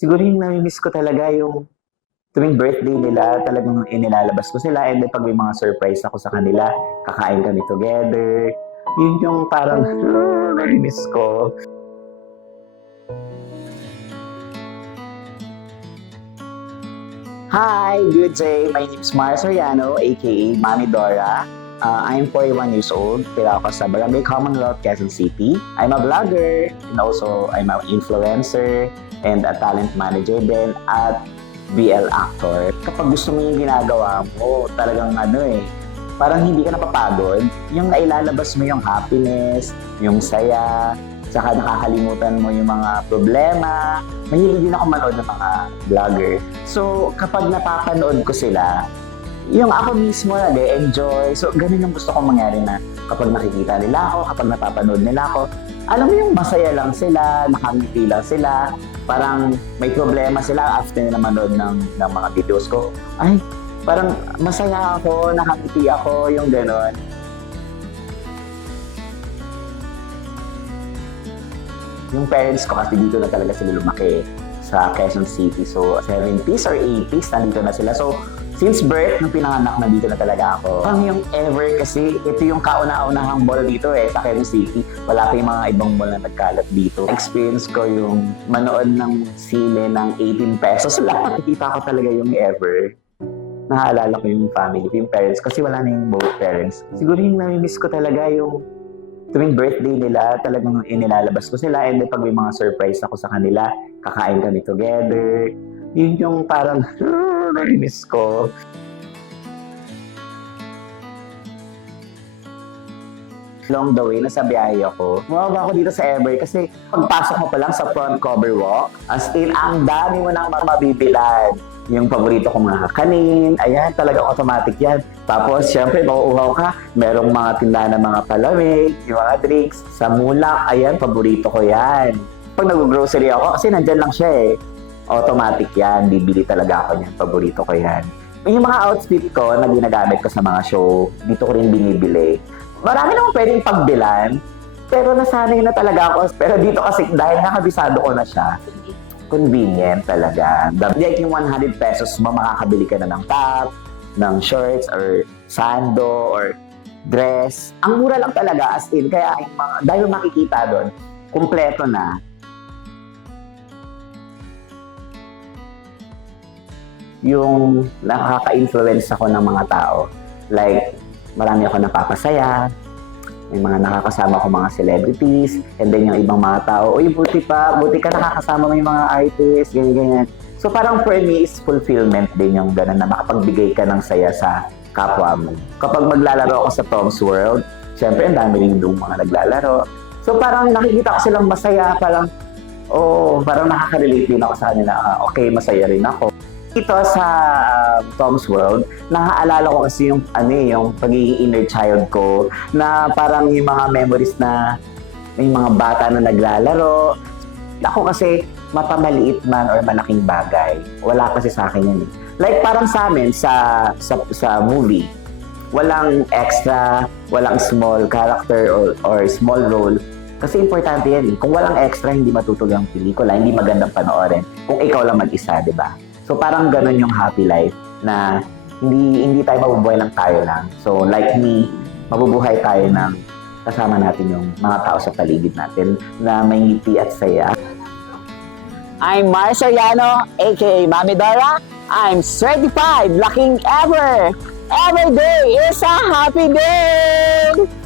Siguro yung nami-miss ko talaga yung tuwing birthday nila, talagang inilalabas ko sila and then pag may mga surprise ako sa kanila, kakain kami together. Yun yung parang nami-miss ko. Hi, good day. My name is Mar Soriano, aka Mami Dora. I'm 41 years old. Tira ako sa Barangay Commonwealth, Quezon City. I'm a vlogger and also I'm an influencer and a talent manager din at BL actor. Kapag gusto mo yung ginagawa mo, talagang parang hindi ka napapagod. Yung nailalabas mo yung happiness, yung saya, saka nakakalimutan mo yung mga problema. Mahilig din ako manood ng mga vlogger. So, kapag napapanood ko sila, yung ako mismo nag-enjoy. So, ganun yung gusto kong mangyari na kapag nakikita nila ako, kapag napapanood nila ako, alam mo yung masaya lang sila, nakangiti lang sila, parang may problema sila after na manood ng mga videos ko. Ay, parang masaya ako, nakangiti ako, yung gano'n. Yung parents ko kasi dito na talaga sila lumaki sa Quezon City. So, 70s or 80s, nandito na sila. So, since birth, nung pinanganak, nandito na talaga ako. Ang yung ever kasi, ito yung kauna-unahang mall dito sa Quezon City. Wala pa yung mga ibang mall na nagkalat dito. Experience ko yung manood ng sine ng 18 pesos lang. Nakikita ko talaga yung ever. Naaalala ko yung family, yung parents. Kasi wala na yung both parents. Siguro yung nami-miss ko talaga yung tuwing birthday nila, talagang inilalabas ko sila and then pag may mga surprise ako sa kanila, kakain kami together. Yun yung parang nami-miss ko. Along the way, nasa biyahe ako. Bumaba ako dito sa Ever kasi pagpasok mo pa lang sa front cover walk, as in, ang dami mo nang mabibilad. Yung paborito kong mga kanin, ayan, talagang automatic yan. Tapos, syempre, mauuhaw ka, merong mga tindahan ng mga palamig, yung mga drinks. Sa Mulak, ayan, paborito ko yan. Pag nag-grocery ako, kasi nandyan lang siya automatic yan, bibili talaga ako niyan, paborito ko yan. Yung mga outfit ko na ginagamit ko sa mga show, dito ko rin binibili. Marami naman pwedeng pagbilan, pero nasanay na talaga ako. Pero dito kasi, dahil nakabisado ko na siya, convenient talaga. Like yung 100 pesos mo, makakabili ka na ng top, ng shirts, or sando, or dress. Ang mura lang talaga, as in. Kaya yung mga, dahil makikita doon, kumpleto na. Yung nakaka-influence ako ng mga tao. Like, marami ako napapasaya, may mga nakakasama ko mga celebrities, and then yung ibang mga tao, uy, buti ka nakakasama mo yung mga artists, ganyan. So parang for me is fulfillment din yung gano'n na makapagbigay ka ng saya sa kapwa mo. Kapag maglalaro ako sa Tom's World, syempre ang dami rin yung mga naglalaro. So parang nakikita ko silang masaya, parang nakaka-relate din ako sa kanila, okay, masaya rin ako. Ito sa Tom's World, naaalala ko kasi yung pagiging inner child ko na parang yung mga memories na may mga bata na naglalaro. Ako kasi mapamaliit man or malaking bagay, wala kasi sa akin yun. Like parang sa amin sa movie, walang extra, walang small character or small role. Kasi importante yan Kung walang extra, hindi matutuloy ang pelikula, hindi magandang panoorin. Kung ikaw lang mag-isa, di ba? So parang ganun yung happy life na hindi tayo mabubuhay lang tayo lang. So like me, mabubuhay tayo ng kasama natin yung mga tao sa paligid natin na may ngiti at saya. I'm Mar Soriano, aka Mami Dora. I'm certified laking ever. Every day is a happy day!